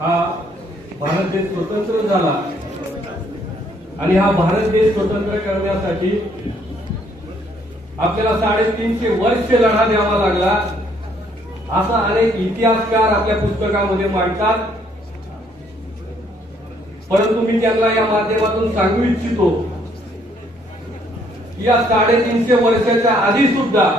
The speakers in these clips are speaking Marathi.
हा भारत देश स्वतंत्र झाला. आणि हा भारत देश स्वतंत्र करण्यासाठी आपल्याला साडेतीनशे वर्ष लढा द्यावा लागला. असा अनेक इतिहासकार आपल्या पुस्तकामध्ये मांडतात. परंतु मी त्यांना या माध्यमातून सांगू इच्छितो या साडेतीनशे वर्षाच्या आधी सुद्धा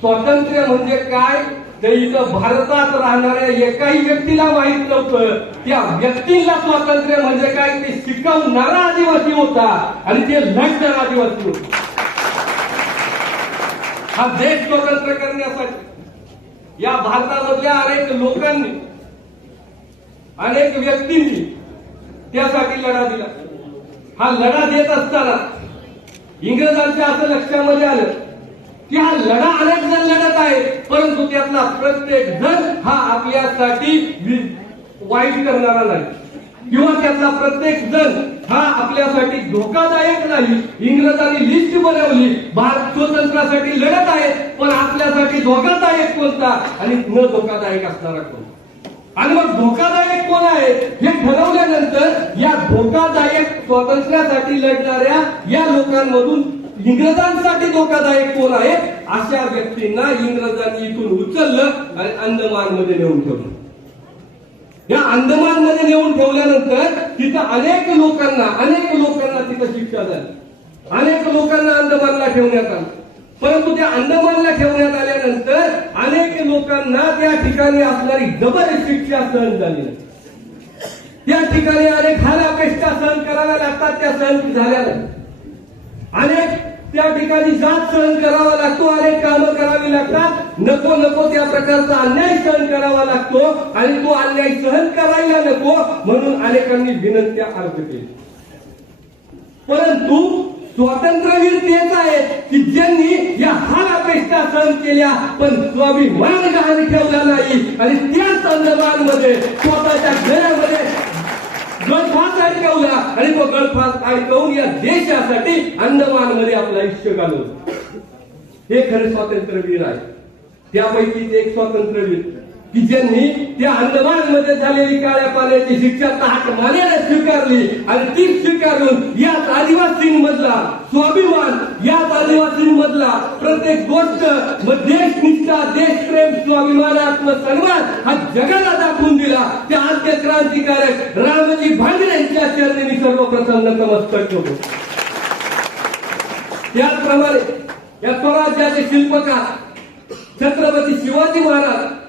स्वातंत्र्य म्हणजे काय? ते इथं भारतात राहणाऱ्या एकाही व्यक्तीला माहीत नव्हतं. त्या व्यक्तीला स्वातंत्र्य म्हणजे काय? ते शिकवणारा आदिवासी होता आणि ते लढणारा आदिवासी होता. हा देश स्वतंत्र करण्यासाठी या भारतामधल्या अनेक लोकांनी अनेक व्यक्तींनी त्यासाठी लढा दिला. हा लढा देत असताना इंग्रजांच्या असं लक्षामध्ये आलं की हा लढा अनेक जण लढत आहे. परंतु त्यातला प्रत्येक जण हा आपल्यासाठी वाईट करणारा नाही. किंवा त्यातला प्रत्येक जण हा आपल्यासाठी धोकादायक नाही. इंग्रजांनी लिस्ट बनवली. भारत स्वतंत्रासाठी लढत आहे पण आपल्यासाठी धोकादायक कोणता? आणि न धोकादायक असणारा कोणता? आणि मग धोकादायक कोण आहे? हे ठरवल्यानंतर या धोकादायक स्वातंत्र्यासाठी लढणाऱ्या या लोकांमधून इंग्रजांसाठी धोकादायक कोण आहे अशा व्यक्तींना इंग्रजांनी इथून उचललं आणि अंदमानमध्ये नेऊन ठेवलं. या अंदमानमध्ये नेऊन ठेवल्यानंतर तिथं अनेक लोकांना अनेक लोकांना तिथं शिक्षा झाली. अनेक लोकांना अंदमानला ठेवण्यात आलं. परंतु त्या अंदमानला ठेवण्यात आल्यानंतर अनेक लोकांना त्या ठिकाणी असणारी जबर शिक्षा सहन झाली त्या ठिकाणी अनेक हाल अपेक्षा सहन कराव्या लागतात त्या सहन झाल्या अनेक त्या ठिकाणी जात सहन करावा लागतो अनेक कामं करावी लागतात. नको नको त्या प्रकारचा अन्याय सहन करावा लागतो आणि तो अन्याय सहन करायला नको म्हणून अनेकांनी विनंत्या अर्ज केली. परंतु स्वातंत्र्यवीर तेच आहेत की ज्यांनी या हाल अपेक्षा सहन केल्या पण स्वाभिमान गहाण ठेवला नाही. आणि त्या संदर्भांमध्ये स्वतःच्या घरामध्ये गळफास अडकवला. आणि तो गळफास अडकवून या देशासाठी अंदमानमध्ये आपलं आयुष्य घालवलं. हे खरे स्वातंत्र्यवीर आहे. त्यापैकी एक स्वातंत्र्यवीर. की ज्यांनी त्या अंदमानमध्ये झालेली काळ्या पाण्याची शिक्षा ताट मानेने स्वीकारली आणि ती स्वीकारून याच आदिवासींमधला स्वाभिमान याच आदिवासींमधला प्रत्येक गोष्ट मग देशनिष्ठा देशप्रेम स्वाभिमान आत्मसन्मान हा जगाला दाखवून दिला. त्या आद्य क्रांतिकारक रामजी भांगरेंच्या चरणी सर्वप्रथम नतमस्तक होतो त्याचप्रमाणे या स्वराज्याचे शिल्पकार छत्रपती शिवाजी महाराज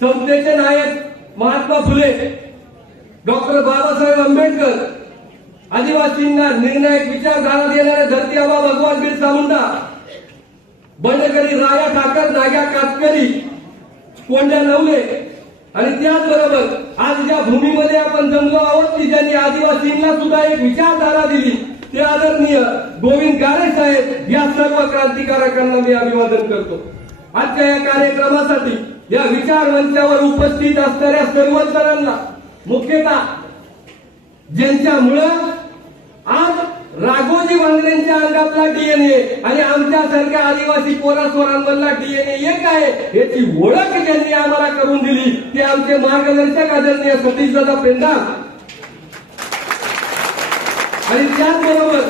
संतेचे नायक महात्मा फुले डॉक्टर बाबासाहेब आंबेडकर आदिवासींना निर्णायक विचारधारा देणारे धरती आबा भगवान बिरसा मुंडा बंडकरी राया ठाकर नाग्या कातकरी कोंड्या नवले आणि त्याचबरोबर आज ज्या भूमीमध्ये आपण जमलो आहोत की ज्यांनी आदिवासींना सुद्धा एक विचारधारा दिली ते आदरणीय गोविंद गारे साहेब या सर्व क्रांतिकारकांना मी अभिवादन करतो. आजच्या या कार्यक्रमासाठी या विचार मंचावर उपस्थित असणाऱ्या सर्वजणांना मुख्यतः ज्यांच्यामुळं आज राघोजी वांगड्यांच्या अंगातला डीएनए आणि आमच्यासारख्या आदिवासी पोरासोरांमधला डीएनए एक आहे याची ओळख ज्यांनी आम्हाला करून दिली ते आमचे मार्गदर्शक आदरणीय सतीश दादा पेंडा आणि त्याचबरोबर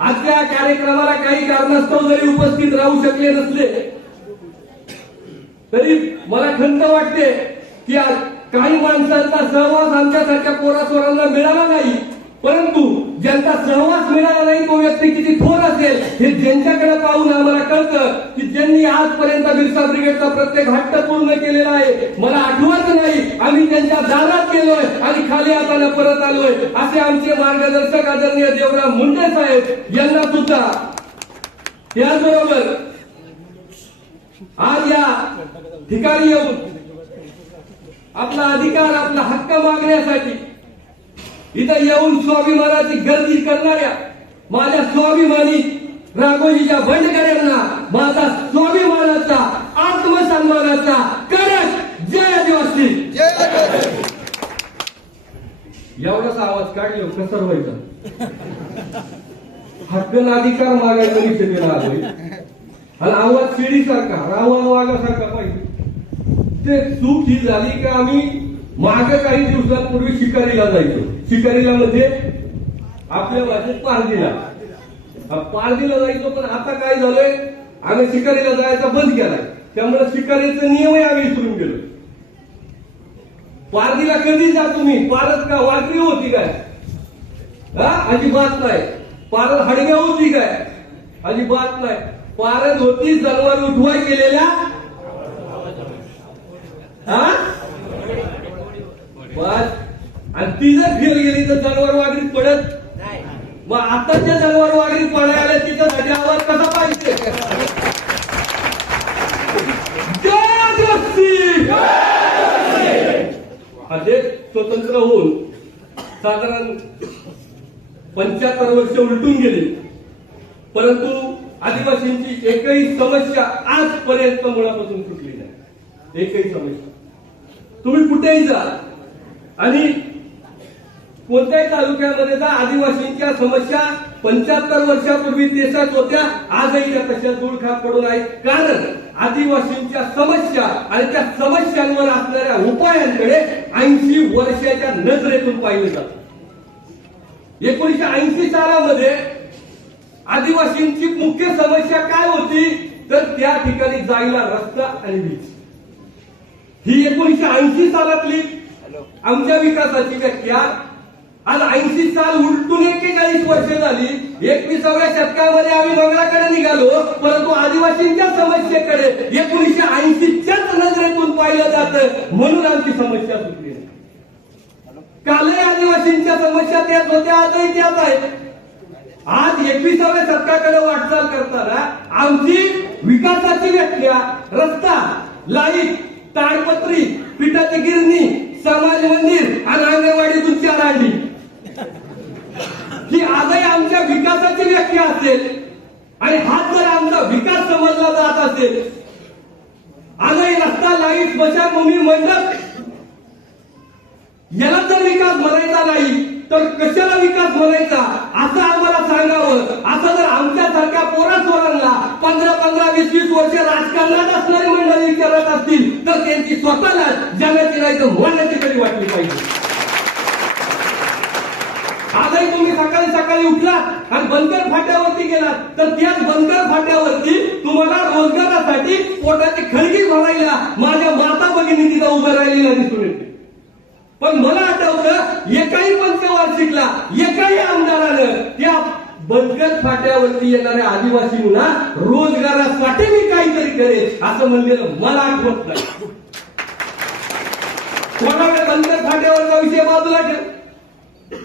आजच्या कार्यक्रमाला काही कारणास्तव जरी उपस्थित राहू शकले नसले तरी मला खंत वाटते की काही माणसांचा सहवास आमच्यासारख्या पोरासोरांना मिळाला नाही. परंतु ज्यांचा सहवास मिळाला नाही तो व्यक्ती किती थोर असेल हे ज्यांच्याकडे पाहून आम्हाला कळतं की ज्यांनी आजपर्यंत बिरसा ब्रिगेडचा प्रत्येक हट्ट पूर्ण केलेला आहे. मला आठवत नाही आम्ही त्यांच्या दारात गेलोय आणि खाली हाताने परत आलोय. असे आमचे मार्गदर्शक आदरणीय देवराव मुंडे साहेब यांना सुद्धा. त्याचबरोबर आज या ठिकाणी येऊन आपला अधिकार आपला हक्क मागण्यासाठी इथं येऊन स्वाभिमानाची गर्दी करणाऱ्या माझ्या स्वाभिमानी राघोजीच्या बंडकऱ्यांना माझा स्वाभिमानाचा आत्मसन्मानाचा कडक जय आदिवासी. एवढाच आवाज काढलो कसं व्हायचा? हक्क आणि अधिकार मागायला निषेधीला आलोय आणि आवाज शिडीसारखा रावण वाघासारखा पाहिजे. ते चूक ही झाली का आम्ही मागे काही दिवसांपूर्वी शिकारीला जायचो. शिकारीला म्हणजे आपल्या भाषेत पारदीला. पारदीला जायचो पण आता काय झालंय? आम्ही शिकारीला जायचा बंद केलाय. त्यामुळे शिकारीचा नियमही आम्ही विसरून गेलो. पारदीला कधी जा तुम्ही? पारद का वाजवी होती काय? हा? अजिबात नाही. पारद हडग्या होती काय? अजिबात नाही. पारद होती जनावर उठवाय केलेल्या हा? बस. आणि ती जर फेल गेली तर जनावर वागरीत पडत. मग आताच्या जनावर वागरीत पडायला तिच्यासाठी आवाज कसा पाहिजे? देश स्वतंत्र होऊन साधारण पंच्याहत्तर वर्ष उलटून गेली. परंतु आदिवासींची एकही समस्या आजपर्यंत मुळापासून सुटली नाही. एकही समस्या. तुम्ही कुठेही जा. आणि कोणत्याही तालुक्यामध्ये जा आदिवासींच्या समस्या पंच्याहत्तर वर्षापूर्वी देशात होत्या आजही त्या तशा दूर पडून आहेत. कारण आदिवासींच्या समस्या आणि त्या समस्यांवर असणाऱ्या उपायांकडे ऐंशी वर्षाच्या नजरेतून पाहिलं जात. एकोणीशे ऐंशी सालामध्ये आदिवासींची मुख्य समस्या काय होती? तर त्या ठिकाणी जायला रस्ता आणि वीज. ही एकोणीशे ऐंशी सालातली आमच्या विकासाची व्याख्या. आज ऐंशी साल उलटून एक्केचाळीस वर्ष झाली. एकविसाव्या शतकामध्ये आम्ही मंगळाकडे निघालो परंतु आदिवासींच्या समस्येकडे एकोणीशे ऐंशीच्याच नजरेतून पाहिलं जातं म्हणून आमची समस्या सुटली. कालही आदिवासींच्या समस्या त्याच होत्या आजही त्याच आहेत. आज एकविसाव्या शतकाकडे वाटचाल करताना आमची विकासाची व्याख्या रस्ता लाइट ताडपत्री पिठाची गिरणी समाज मंदिर आणि अंगणवाडीतून चार आणली. ही आजही आमच्या विकासाची व्याख्या असेल. आणि हाच जर आमचा विकास समजला जात असेल आजही रस्ता लाइट स्मशानभूमी मंडप याला जर विकास म्हणायचा नाही तर कशाला विकास म्हणायचा? असं आम्हाला सांगावं. असं जर आमच्यासारख्या पोरासोरांना पंधरा पंधरा वीस वीस वर्ष राजकारणात असणारी मंडळी करत असतील तर त्यांची स्वतःला जगाची नाही तर मनाची तरी वाटली पाहिजे. आजही तुम्ही सकाळी सकाळी उठला आणि बनकर फाट्यावरती गेला तर त्याच बनकर फाट्यावरती तुम्हाला रोजगारासाठी पोटाची खळगी भरायला माझ्या माता भगिनी तिथं उभं राहिलेल्या दिसून येते. पण मला आठवतं एकाही पंचवार्षिकला एकाही आमदारानं त्या बनकर फाट्यावरती येणाऱ्या आदिवासींना रोजगारासाठी मी काहीतरी करेल असं म्हणलेलं मला आठवत नाही. कोणाकडे बनकर फाट्यावरचा विषय बाजूला ठेव.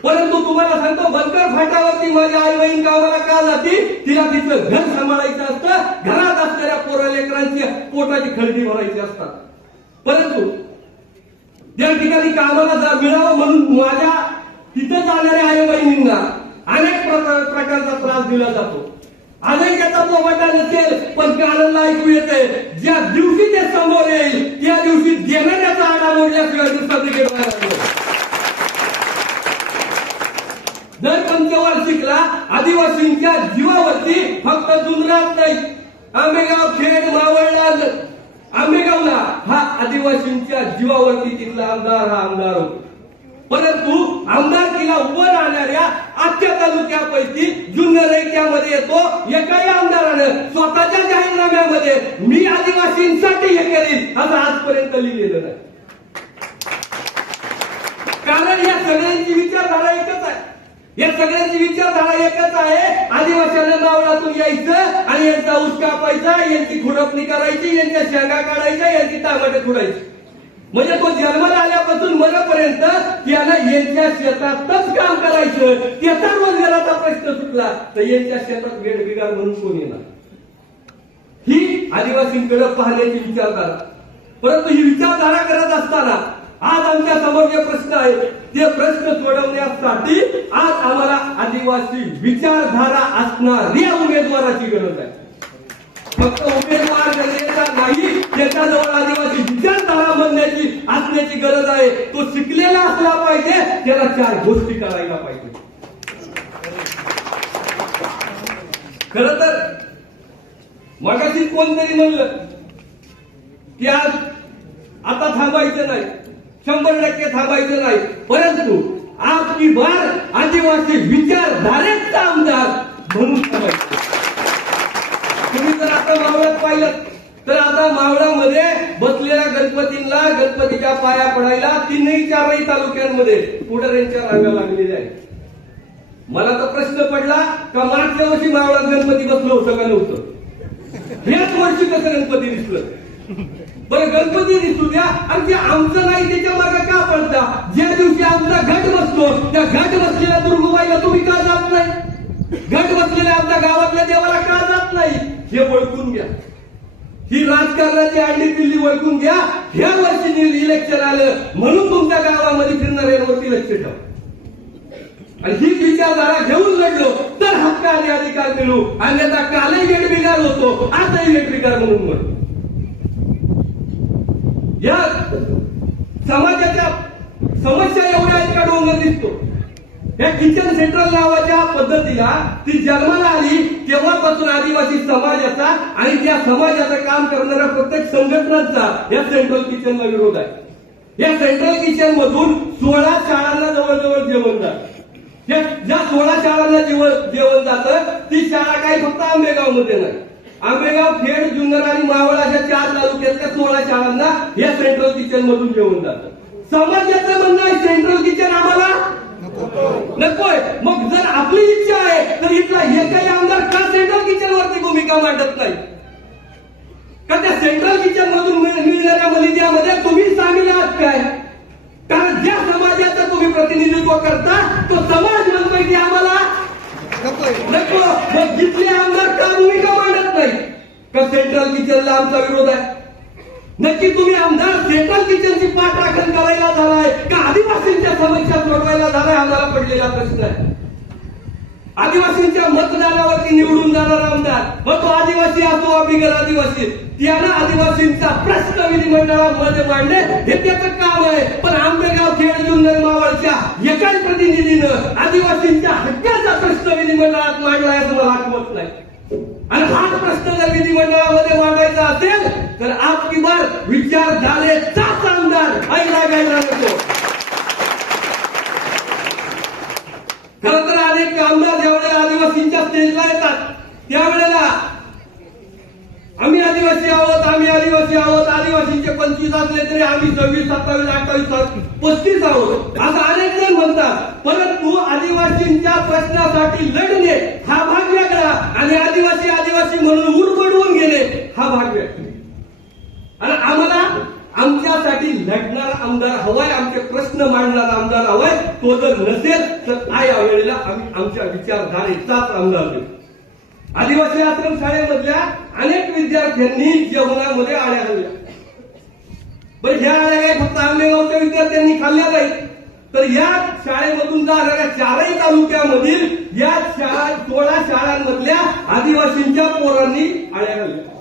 परंतु तुम्हाला सांगतो बनकर फाट्यावरती माझी आई बहीण कामाला का जाती तिला तिचं घर सांभाळायचं असतं घरात असणाऱ्या पोरा लेकरांची पोटाची खरेदी भरायची असतात. परंतु त्या ठिकाणी कामाला जा मिळावं म्हणून माझ्या तिथं जाणाऱ्या आई बहिणींना अनेक प्रकारचा त्रास दिला जातो. आजही त्याचा पोवाटा नसेल पण कानाला ऐकू येते ज्या दिवशी ते समोर येईल त्या दिवशी देणाऱ्याचा आडा मोडल्याशिवाय दुसरा क्रिकेट बाहेर दर पंचवार्षिकला आदिवासींच्या जीवावरती फक्त जुनरात नाही. आंबेगाव खेड मावळला आंबेगावला हा आदिवासींच्या जीवावरती तिथला आमदार हा आमदार होतो. परंतु आमदारकीला उभं राहणाऱ्या आजच्या तालुक्यापैकी जुन्नर त्यामध्ये येतो एकाही आमदारानं स्वतःच्या जाहीरनाम्यामध्ये मी आदिवासींसाठी हे करीन असं आजपर्यंत लिहिलेलं नाही. कारण या सगळ्यांची विचारधारा एकच आहे. या सगळ्यांची विचारधारा एकच आहे आदिवासींना नावडातून यायचं आणि यांचा ऊस कापायचा यांची खुडपणी करायची यांच्या शेंगा काढायच्या यांची टामाटे खुडायची. म्हणजे तो जन्माला आल्यापासून मरेपर्यंत त्यानं यांच्या शेतातच काम करायचं. त्याचा रोजगाराचा प्रश्न सुटला. तर यांच्या शेतात वेळ म्हणून कोण येणार? ही आदिवासींकडे पाहण्याची विचारधारा. परंतु ही विचारधारा करत असताना आज आमच्यासमोर जे प्रश्न आहे ते प्रश्न सोडवण्यासाठी आज आम्हाला आदिवासी विचारधारा असणाऱ्या उमेदवाराची गरज आहे. फक्त उमेदवार नाही त्याच्याजवळ आदिवासी असण्याची गरज आहे तो शिकलेला असला पाहिजे त्याला चार गोष्टी करायला पाहिजे. खर तर मगाशी कोणतरी म्हणलं की आज आता थांबायचं नाही शंभर टक्के थांबायचं नाही परंतु आपली बार आदिवासी विचारधारेचा आमदार म्हणून थांबायचं. तुम्ही जर आता मावळात पाहिलं तर आता मावळामध्ये बसलेल्या गणपतींना गणपतीच्या पाया पडायला तीनही चारही तालुक्यांमध्ये पुढाऱ्यांच्या रांगा लागलेल्या आहेत. मला तर प्रश्न पडला का मागच्या वर्षी मावळात गणपती बसलो होतं का नव्हतं? हेच वर्षी कसं गणपती दिसलं? बरं गणपती दिसू द्या. आणि ते आमचं नाही त्याच्यामागे का पडता ज्या दिवशी आमचा घट बसतो त्या घट बसलेल्या दुर्गुबाईला तुम्ही का जात नाही घट बसलेल्या आमच्या गावातल्या देवाला का जात नाही हे ओळखून घ्या ही राजकारणाची अंडी पिल्ली ओळखून घ्या. ह्या वर्षी इलेक्शन आलं म्हणून तुमच्या गावामध्ये फिरणाऱ्यांवरती लक्ष ठेवा. आणि ही विचारधारा घेऊन लढलो तर हक्क आणि अधिकार मिळू. अन्यथा कालही वेठबिगार होतो आजही वेठबिगार म्हणून म्हणतो या समाजाच्या समस्या एवढ्या आहेत का डोंगर दिसतो? हे किचन सेंट्रल नावाच्या पद्धतीला ती जन्माला आली तेव्हापासून आदिवासी समाजाचा आणि त्या समाजाचं काम करणाऱ्या प्रत्येक संघटनांचा या सेंट्रल किचनला विरोध आहे. या सेंट्रल किचन मधून सोळा शाळांना जवळजवळ जेवण जात. ज्या सोळा शाळांना जेवण जेवण जातं ती शाळा काही फक्त आंबेगावमध्ये नाही. आंबेगाव खेड जुन्नर आणि मावळ अशा चार तालुक्यातल्या सोळा शाळांना या सेंट्रल किचन मधून जेवण जातं. समाजाचं म्हणणं आहे सेंट्रल किचन आम्हाला नकोय. मग जर आपली इच्छा आहे तर इथला एकही आमदार का सेंट्रल किचन वरती भूमिका मांडत नाही? का त्या सेंट्रल किचन मधून मिळ- मिळणाऱ्या मलिद्यामध्ये तुम्ही सामील आहात काय? कारण ज्या समाजाचं तुम्ही प्रतिनिधित्व करता तो समाज म्हणतोय की आम्हाला नको. मग जिथले आमदार का भूमिका मांडत नाही? का सेंट्रल किचनला आमचा विरोध आहे? नक्की तुम्ही आमदार सेंट्रल किचनची पाठराखण करायला झालाय का आदिवासींच्या समस्या सोडवायला झालाय आम्हाला पडलेला प्रश्न आहे. आदिवासींच्या मतदानावरती निवडून जाणारा आमदार मग तो आदिवासी असो बिगर आदिवासी. त्यानं आदिवासींचा प्रश्न विधिमंडळामध्ये मांडणे हे त्याचं काम आहे. पण आंबेगाव खेड जुन्नर मावळच्या एकाच प्रतिनिधीनं आदिवासींच्या हक्काचा प्रश्न विधिमंडळात मांडलाय असं मला आठवत नाही. आणि हाच प्रश्न जर विधिमंडळामध्ये मांडायचा असेल तर आज किमान विचार विचारधारेचाच आमदार ऐला घ्यायला नको. खर तर अनेक आमदार ज्यावेळेला आदिवासींच्या स्टेजला येतात त्यावेळेला आम्ही आदिवासी आहोत आम्ही आदिवासी आहोत. आदिवासींचे पंचवीस असले तरी आम्ही सव्वीस सत्तावीस अठ्ठावीस पस्तीस आहोत. असं अनेक जण म्हणतात. परंतु आदिवासींच्या प्रश्नासाठी लढणे हा भाग वेगळा. आणि आदिवासी आदिवासी म्हणून उरबडवून गेले हा भाग वेगळा. आणि आम्हाला आमच्यासाठी लढणारा आमदार हवाय आमचे प्रश्न मांडणारा आमदार हवाय. तो जर नसेल तर काय या वेळेला आम्ही आमच्या विचारधारेचाच आमदार देऊ. आदिवासी आश्रम शाळेमधल्या अनेक विद्यार्थ्यांनी जेवणामध्ये आळ्या घालल्या. पण ह्या आळ्या काही फक्त आंबेगावच्या विद्यार्थ्यांनी खाल्ल्या नाही तर या शाळेमधून जाणाऱ्या चारही तालुक्यामधील या शाळा सोळा शाळांमधल्या आदिवासींच्या पोरांनी आळ्या घालल्या.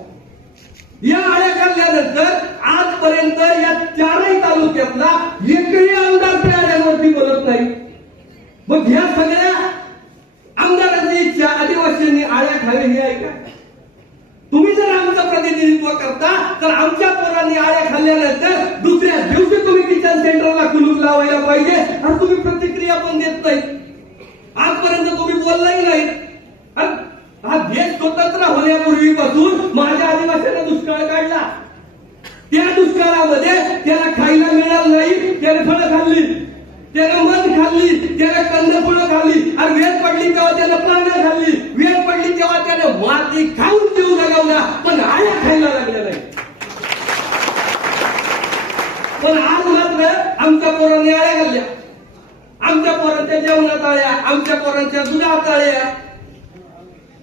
या आळ्या घालल्यानंतर आजपर्यंत या चारही तालुक्यातला एकही आमदार त्या आळ्यांवरती बोलत नाही. मग ह्या सगळ्या आमदारांची इच्छा आदिवासींनी आळ्या खावे हे आहे का तुम्ही जर आमचं प्रतिनिधित्व करता तर आमच्या पोरांनी आळ्या खाल्ल्यानंतर दुसऱ्या दिवशी तुम्ही किचन सेंटरला कुलूप लावायला पाहिजे आणि तुम्ही प्रतिक्रिया पण देत नाही. आजपर्यंत तुम्ही बोललाही नाही हा देश स्वतंत्र होण्यापूर्वीपासून माझ्या आदिवासींना दुष्काळ काढला. त्या दुष्काळामध्ये त्याला खायला मिळालं नाही त्याने फळं खाल्ली. त्याने मन खाल्ली त्याने कंदफुळं खाल्ली आणि वेळ पडली तेव्हा त्यानं प्राण्या खाल्ली वेळ पडली तेव्हा त्याने माती खाऊन जीव जगवला पण आया खायला लागल्या नाही. पण आज मात्र आमच्या पोरांनी आळ्या घालल्या. आमच्या पोरांच्या जेवणात आळ्या आमच्या पोरांच्या दुधात आळ्या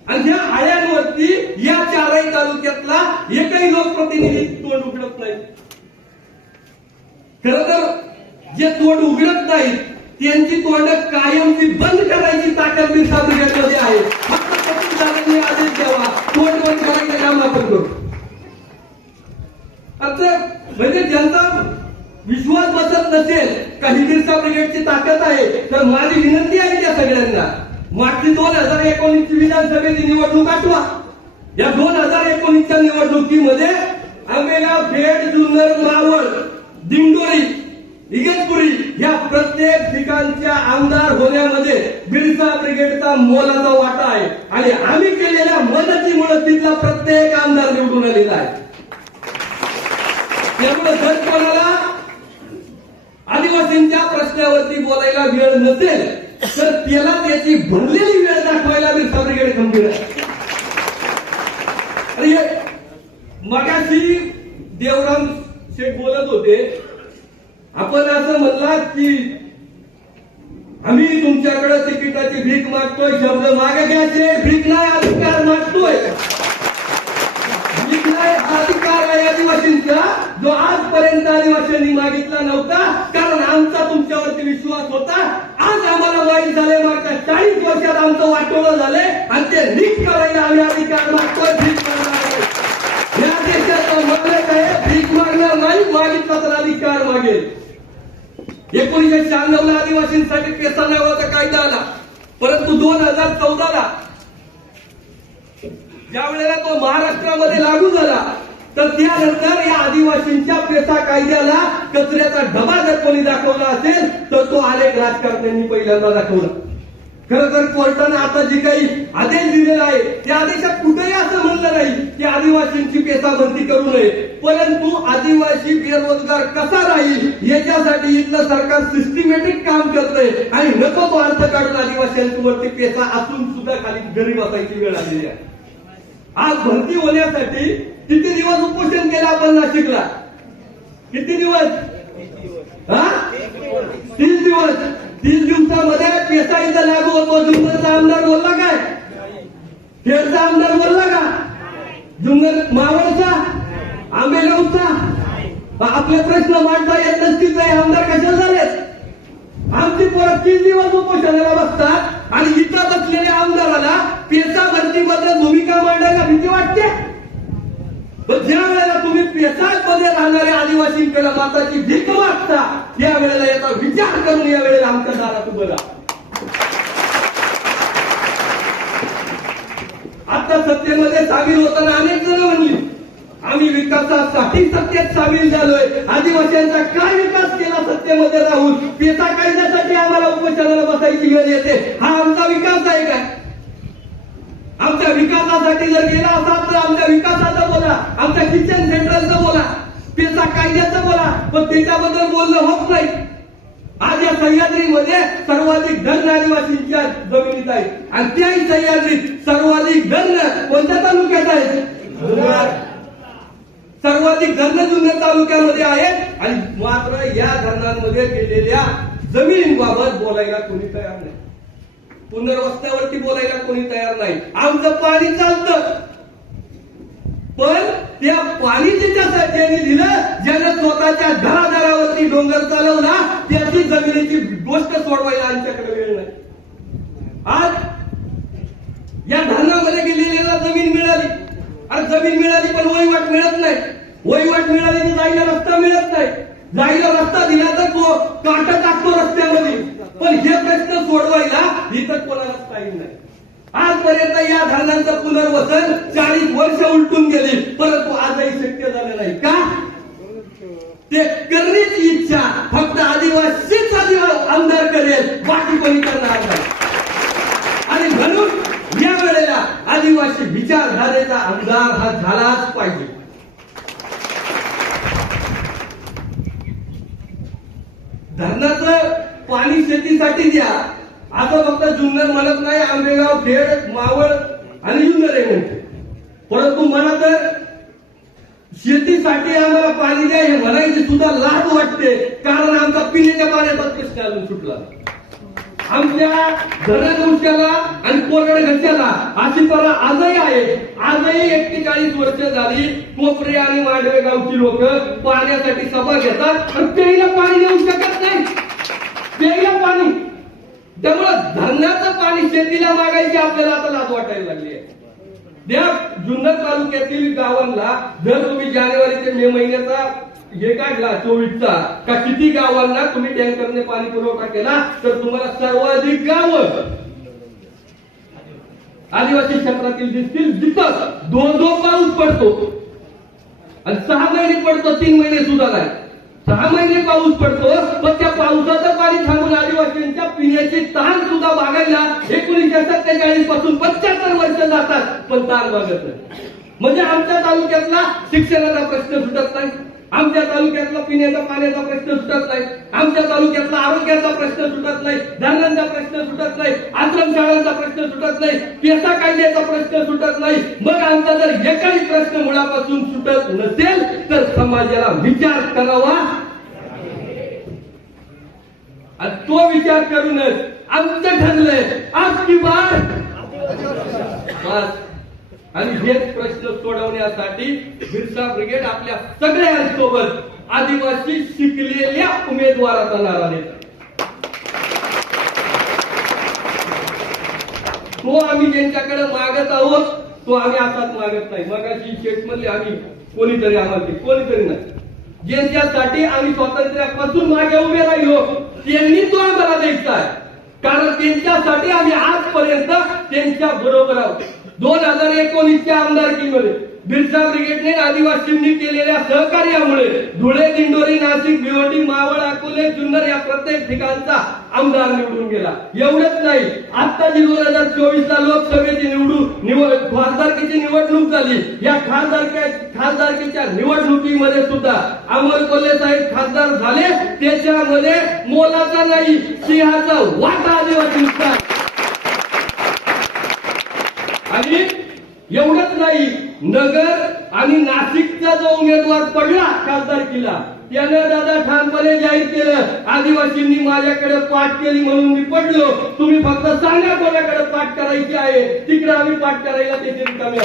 आणि ह्या आळ्यांवरती या चारही तालुक्यातला एकही लोकप्रतिनिधी तोंड उघडत नाही. खर तर जे तोंड उघडत नाहीत त्यांची तोंड कायमची बंद करायची ताकद बिरसा ब्रिगेडमध्ये आहे. फक्त तहसीलदारांनी आदेश द्यावा. तोंड बंद करायचं काम आपण करू. आता म्हणजे ज्यांचा विश्वास बसत नसेल काही बिरसा ब्रिगेडची ताकद आहे तर माझी विनंती आहे त्या सगळ्यांना मागची दोन हजार एकोणीसची विधानसभेची निवडणूक आठवा. या दोन हजार एकोणीसच्या निवडणुकीमध्ये आंबेगाव खेड जुन्नर मावळ दिंडोरी इगतपुरी या प्रत्येक ठिकाणच्या आमदार होण्यामध्ये बिरसा ब्रिगेडचा मोलाचा वाटा आहे. आणि आम्ही केलेल्या मदतीमुळे तिथला प्रत्येक आमदार निवडून आलेला आहे. त्यामुळे जर कोणाला आदिवासींच्या प्रश्नावरती बोलायला वेळ नसेल तर त्याला त्याची भरलेली वेळ दाखवायला बिरसा ब्रिगेड खंबीर आहे आणि हे मगाशी देवराम शेठ बोलत होते आपण असं म्हणलात की आम्ही तुमच्याकडे तिकिटाची भीक मागतोय शब्द मागे घ्यायचे. भीक नाही अधिकार मागतोय. भीक नाही अधिकार आहे आदिवासींचा. जो आजपर्यंत आदिवासींनी मागितला नव्हता कारण आमचा तुमच्यावरती विश्वास होता. आज आम्हाला वाईट झाले मागच्या चाळीस वर्षात आमचं वाटोळं झाले आणि ते नीट करायला आम्ही अधिकार मागतोय भीक मागणार या देशाचं म्हणणं काय भीक मागणार नाही मागितला तर अधिकार मागेल. एकोणीसशे शहाण्णव ला आदिवासींसाठी पेसा नावाचा कायदा आला. परंतु दोन हजार चौदा ला ज्या वेळेला तो महाराष्ट्रामध्ये लागू झाला तर त्यानंतर या आदिवासींच्या पेसा कायद्याला कचऱ्याचा डबा जर कोणी दाखवला असेल तर तो अनेक राजकारण्यांनी पहिल्यांदा दाखवला. खरं तर कोर्टाने आता जे काही आदेश दिलेला आहे त्या आदेशात कुठेही असं म्हणलं नाही की आदिवासींची पेसा भरती करू नये. परंतु आदिवासी बेरोजगार कसा राहील याच्यासाठी इथलं सरकार सिस्टिमॅटिक काम करतंय आणि नको तो अर्थ काढून आदिवासींवरती पेसा असून सुद्धा खाली घरी बसायची वेळ आलेली आहे. आज भरती होण्यासाठी किती दिवस उपोषण केलं आपण नाशिकला? किती दिवस? हा? तीन दिवस. तीस दिवसामध्ये पेसाईचा लागू होतो. जुन्नरचा आमदार बोलला काय? खेडचा आमदार बोलला का? जुन्नर मावळचा? आंबेगावचा? आपले प्रश्न मांडता येत नसतील काही आमदार कशाला झालेत? आमची पोरं तीन दिवस उपोषणाला बसतात आणि इथं बसलेल्या आमदाराला पेसा भरतीबद्दल भूमिका मांडायला भीती वाटते? ज्या वेळेला तुम्ही पेसामध्ये राहणाऱ्या आदिवासींकडे माताची भीक मागता या वेळेला याचा विचार करून या वेळेला आमच्या दारात उभं राहा. आता सत्तेमध्ये सामील होताना अनेक जण म्हणली आम्ही विकासासाठी सत्तेत सामील झालोय. आदिवासींचा काय विकास केला सत्तेमध्ये राहून? पेसा कायद्यासाठी आम्हाला उपचाराला बसायची वेळ येते. हा आमचा विकास आहे काय आमच्या विकासासाठी जर गेला असाल तर आमच्या विकासाचं बोला आमच्या किचन सेंटरचं बोला त्याचा कायद्याचं बोला पण त्याच्याबद्दल बोलणं होत नाही. आज या सह्याद्रीमध्ये सर्वाधिक धन आदिवासींच्या जमिनीत आहे. आणि त्याही सह्याद्रीत सर्वाधिक धन कोणत्या तालुक्यात आहे? सर्वाधिक धरण जुन्नर तालुक्यामध्ये आहेत आणि मात्र या धरणांमध्ये केलेल्या जमिनीबाबत बोलायला कोणी तयार नाही. पुनर्वस्त्यावरती बोलायला कोणी तयार नाही. आमचं पाणी चालतं. पण त्या पाणी ज्याच्यासाठी ज्यांनी दिलं ज्यानं स्वतःच्या घरादारावरती डोंगर चालवला त्याची जमिनीची गोष्ट सोडवायला आमच्याकडे वेळ नाही. आज या धरणामध्ये गेलेल्याला जमीन मिळाली. आज जमीन मिळाली पण वहिवाट मिळत नाही. वहिवाट मिळाली तर जायला रस्ता मिळत नाही. जायला रस्ता दिला तर तो काटा टाकतो रस्त्यामध्ये. पण हे प्रश्न सोडवायला इथं कोणालाच टाईम नाही. आजपर्यंत या धरणांचं पुनर्वसन चाळीस वर्ष उलटून गेली परंतु आजही शक्य झालं नाही. का? ते करण्याची इच्छा फक्त आदिवासीच आदिवासी आमदार करेल बाकी कोणी करणार नाही. आणि म्हणून या वेळेला आदिवासी विचारधारेचा आमदार हा झालाच पाहिजे. धरणाचं पाणी शेतीसाठी द्या. असं फक्त जुन्नर म्हणत नाही आंबेगाव खेड मावळ आणि जुन्नर आहे म्हणते. परंतु मला तर शेतीसाठी आम्हाला पाणी द्या हे म्हणायची सुद्धा लाज वाटते. कारण आमचा पिण्याच्या पाण्याचा प्रश्न अजून सुटला. आमच्या धनदृष्ट्याला आणि कोरड घरच्याला अशी परा आजही आहे. आजही एक्केचाळीस वर्ष झाली कोपरे आणि मांडवे गावची लोक पाण्यासाठी सभा घेतात पण प्यायला पाणी देऊ शकत नाही प्यायला पाणी. त्यामुळं धरणाचं पाणी शेतीला मागायची आपल्याला आता लाज वाटायला लागली आहे. त्या जुन्नर तालुक्यातील गावांना जर तुम्ही जानेवारी ते मे महिन्याचा हे काढला चोवीसचा का किती गावांना तुम्ही टँकरने पाणी पुरवठा केला तर तुम्हाला सर्वाधिक गाव आदिवासी क्षेत्रातील दिसतील जिथं दोन दोन पाऊस पडतो. आणि सहा महिने पडतो तीन महिने सुद्धा नाही. सहा महिने पाऊस पडतो पण त्या पावसाचं पाणी थांबून आदिवासींच्या पिण्याची तहान सुद्धा बागायला एकोणीसशे सत्तेचाळीसपासून पंच्याहत्तर वर्ष जातात पण तहान भागत नाही. म्हणजे आमच्या तालुक्यातला शिक्षणाचा प्रश्न सुटत नाही. आमच्या तालुक्यातला पिण्याच्या पाण्याचा प्रश्न सुटत नाही. आमच्या तालुक्यातला आरोग्याचा प्रश्न सुटत नाही. धरणांचा प्रश्न सुटत नाही. आश्रमशाळांचा प्रश्न सुटत नाही. पेसा काढण्याचा प्रश्न सुटत नाही. मग आमचा जर एकही प्रश्न मुळापासून सुटत नसेल तर समाजाला विचार करावा. तो विचार करूनच आमचं ठरलंय. आज की बार? बस. आणि हेच प्रश्न सोडवण्यासाठी बिरसा ब्रिगेड आपल्या सगळ्यांसोबत आदिवासी शिकलेल्या उमेदवाराचा नारा देत तो आम्ही ज्यांच्याकडे मागत आहोत तो आम्ही आताच मागत नाही. मगाशी शेठ म्हणले आम्ही कोणीतरी आम्हाला दे. कोणीतरी नाही. ज्यांच्यासाठी आम्ही स्वातंत्र्यापासून मागे उभे राहिलो त्यांनी तो आम्हाला द्यायचा आहे कारण त्यांच्यासाठी आम्ही आजपर्यंत त्यांच्या बरोबर आहोत. दोन हजार एकोणीसच्या आमदारकीमध्ये. बिरसा ब्रिगेडने आदिवासींनी केलेल्या सहकार्यामुळे धुळे दिंडोरी नाशिक भिवंडी मावळ अकोले जुन्नर या प्रत्येक ठिकाणचा आमदार निवडून गेला. एवढंच नाही आता जी दोन हजार चोवीस ला लोकसभेची निवडून निवड खासदारकीची निवडणूक झाली. या खासदारक्या खासदारकीच्या निवडणुकीमध्ये सुद्धा अमोल कोल्हे साहेब खासदार झाले. त्याच्यामध्ये मोलाचा नाही सिंहाचा वाटा आदिवासी आणि एवढंच नाही नगर आणि नाशिकचा जो उमेदवार पडला खासदारकीला त्यानं दादा ठामपणे जाहीर केलं आदिवासींनी माझ्याकडे पाठ केली म्हणून मी पडलो. तुम्ही फक्त सांगा कोणाकडे पाठ करायची आहे. तिकडे आम्ही पाठ करायला त्याचे रिकामे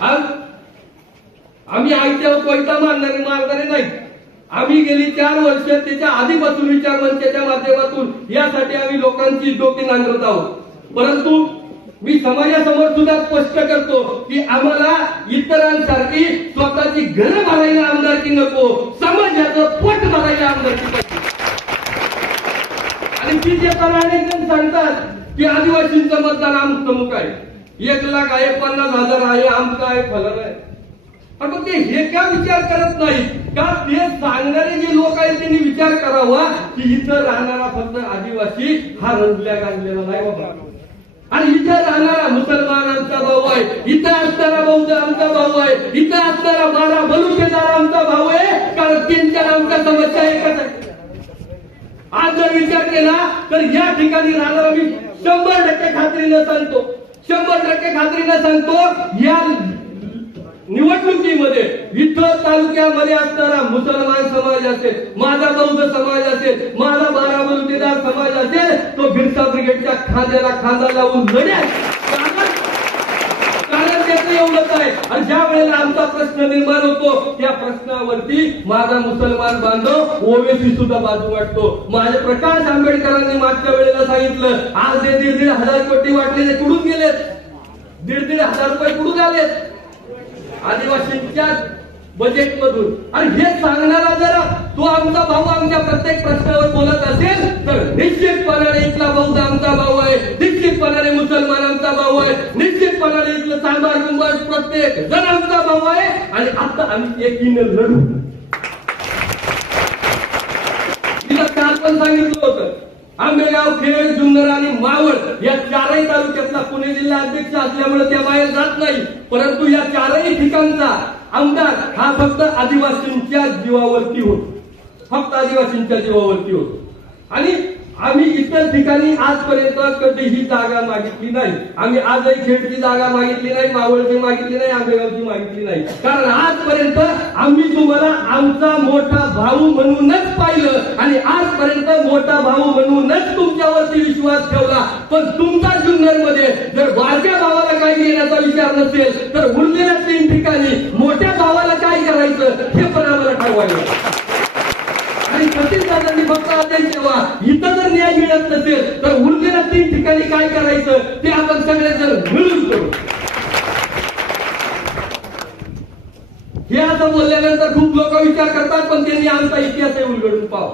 आज आम्ही आईच्या कोयता मारणारे मारणारे नाही. आम्ही गेली चार वर्ष त्याच्या आधीपासून विचार मंचाच्या माध्यमातून यासाठी आम्ही लोकांची डोके नांगरत आहोत. परंतु मी समाजासमोर सुद्धा स्पष्ट करतो की आम्हाला इतरांसारखी स्वतःची घर भरायला आमदारकी नको समाजाचं पोट भरायला आमदारकी पाहिजे. आणि ती जे अनेक जण सांगतात की आदिवासींचं मतदान आमचं आहे. एक लाख आहे पन्नास हजार आहे आमचं आहे फलन आहे. पण मग ते हे का विचार करत नाही? का ते सांगणारे जे लोक आहेत त्यांनी विचार करावा की इथं राहणारा फक्त आदिवासी हा रंजल्या गाजलेला नाही बाबा. आणि इथं राहणारा मुसलमान आमचा भाऊ आहे. इथं असणारा बौद्ध आमचा भाऊ आहे. इथं असणारा बारा बलुतेदार आमचा भाऊ आहे. कारण त्यांच्या आमच्या समस्या एकच आहे. आज जर विचार केला तर या ठिकाणी राहणारा मी शंभर टक्के खात्रीनं सांगतो. शंभर टक्के खात्रीनं सांगतो या निवडणुकीमध्ये इतर तालुक्यामध्ये असणारा मुसलमान समाज असेल माझा बौद्ध समाज असेल माझा बारामतीदार समाज असेल तो बिरसा ब्रिगेडच्या खांद्याला खांदा लावून लढेल. कारण त्याचं एवढंच आहे. आणि ज्या वेळेला आमचा प्रश्न निर्माण होतो त्या प्रश्नावरती माझा मुसलमान बांधव ओवेसी सुद्धा बाजू वाटतो. माझे प्रकाश आंबेडकरांनी मागच्या वेळेला सांगितलं आज जे दीड दीड हजार कोटी वाटलेले कुठून गेलेत? दीड दीड हजार रुपये कुठून आलेत? आदिवासींच्या बजेट मधून आणि हे सांगणारा जर तो आमचा भाऊ आमच्या प्रत्येक प्रश्नावर बोलत असेल तर निश्चितपणाने इथला बौद्ध आमचा भाऊ आहे. निश्चितपणाने मुसलमान आमचा भाऊ आहे. निश्चितपणाने इथलं सांबार कुंभार प्रत्येक जण आमचा भाऊ आहे. आणि आता आम्ही एकीनं लढू तिला काल पण सांगितलं होतं आंबेगाव खेड जुन्नर आणि मावळ या चारही तालुक्यातला पुणे जिल्हा अध्यक्ष असल्यामुळे त्या बाहेर जात नाही. परंतु या चारही ठिकाणचा आमदार हा फक्त आदिवासींच्या जीवावरती होतो. फक्त आदिवासींच्या जीवावरती होतो. आणि आम्ही इतर ठिकाणी आजपर्यंत कधीही जागा मागितली नाही. आम्ही आजही खेडची जागा मागितली नाही मावळची मागितली नाही आंबेगावची मागितली नाही. कारण आजपर्यंत आम्ही तुम्हाला आमचा मोठा भाऊ म्हणूनच पाहिलं आणि आजपर्यंत मोठा भाऊ म्हणूनच तुमच्यावरती विश्वास ठेवला. पण तुमचा जुन्नरमध्ये जर बारक्या भावाला काय घेण्याचा विचार नसेल तर उरलेल्या तीन ठिकाणी मोठ्या भावाला काय करायचं हे पण आम्हाला ठरवायला आणि फक्त आदेश द्यावा इथं जर न्याय मिळत नसेल तर उरलेल्या तीन ठिकाणी काय करायचं ते आपण सगळेजण मिळून करू. हे असं बोलल्यानंतर खूप लोक विचार करतात पण त्यांनी आमचा इतिहासही उलगडून पाव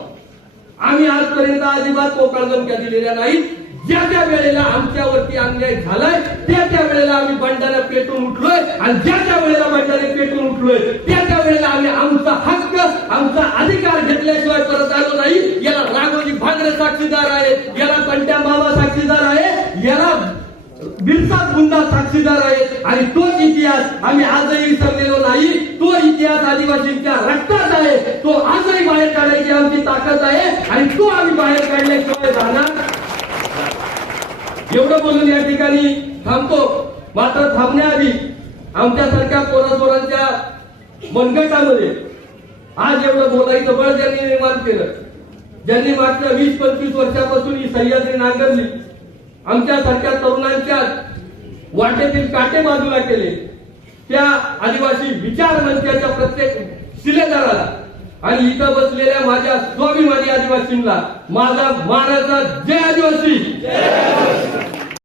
आम्ही आजपर्यंत अजिबात पोकळ धमक्या दिलेल्या नाहीत. ज्या त्या वेळेला आमच्यावरती अन्याय झालाय त्या त्या वेळेला आम्ही बंडाला पेटून उठलोय. आणि ज्या त्या वेळेला बंडाने पेटून उठलोय त्या त्या वेळेला आम्ही आमचा हक्क आमचा अधिकार घेतल्याशिवाय परत आलो नाही. याला राघोजी भांगरे साक्षीदार आहे याला कंट्या मामा साक्षीदार आहे याला बिरसा बुंदा साक्षीदार आहे आणि तोच इतिहास आम्ही आजही विसरलेलो नाही. तो इतिहास आदिवासींच्या रक्तात आहे. तो आजही बाहेर काढायची आमची ताकद आहे. आणि तो आम्ही बाहेर काढल्याशिवाय राहणार एवढं बोलून या ठिकाणी थांबतो. मात्र थांबण्याआधी आमच्यासारख्या पोरासोरांच्या मनगटामध्ये आज एवढं बोलायचं बळ ज्यांनी निर्माण केलं. ज्यांनी मागच्या वीस पंचवीस वर्षापासून ही सह्याद्री नांगरली. आमच्यासारख्या तरुणांच्या वाटेतील काटे बाजूला केले. त्या आदिवासी विचार मंचाच्या प्रत्येक शिलेदाराला आणि इथं बसलेल्या माझ्या स्वाभिमानी आदिवासींना माझा मानाचा जय आदिवासी.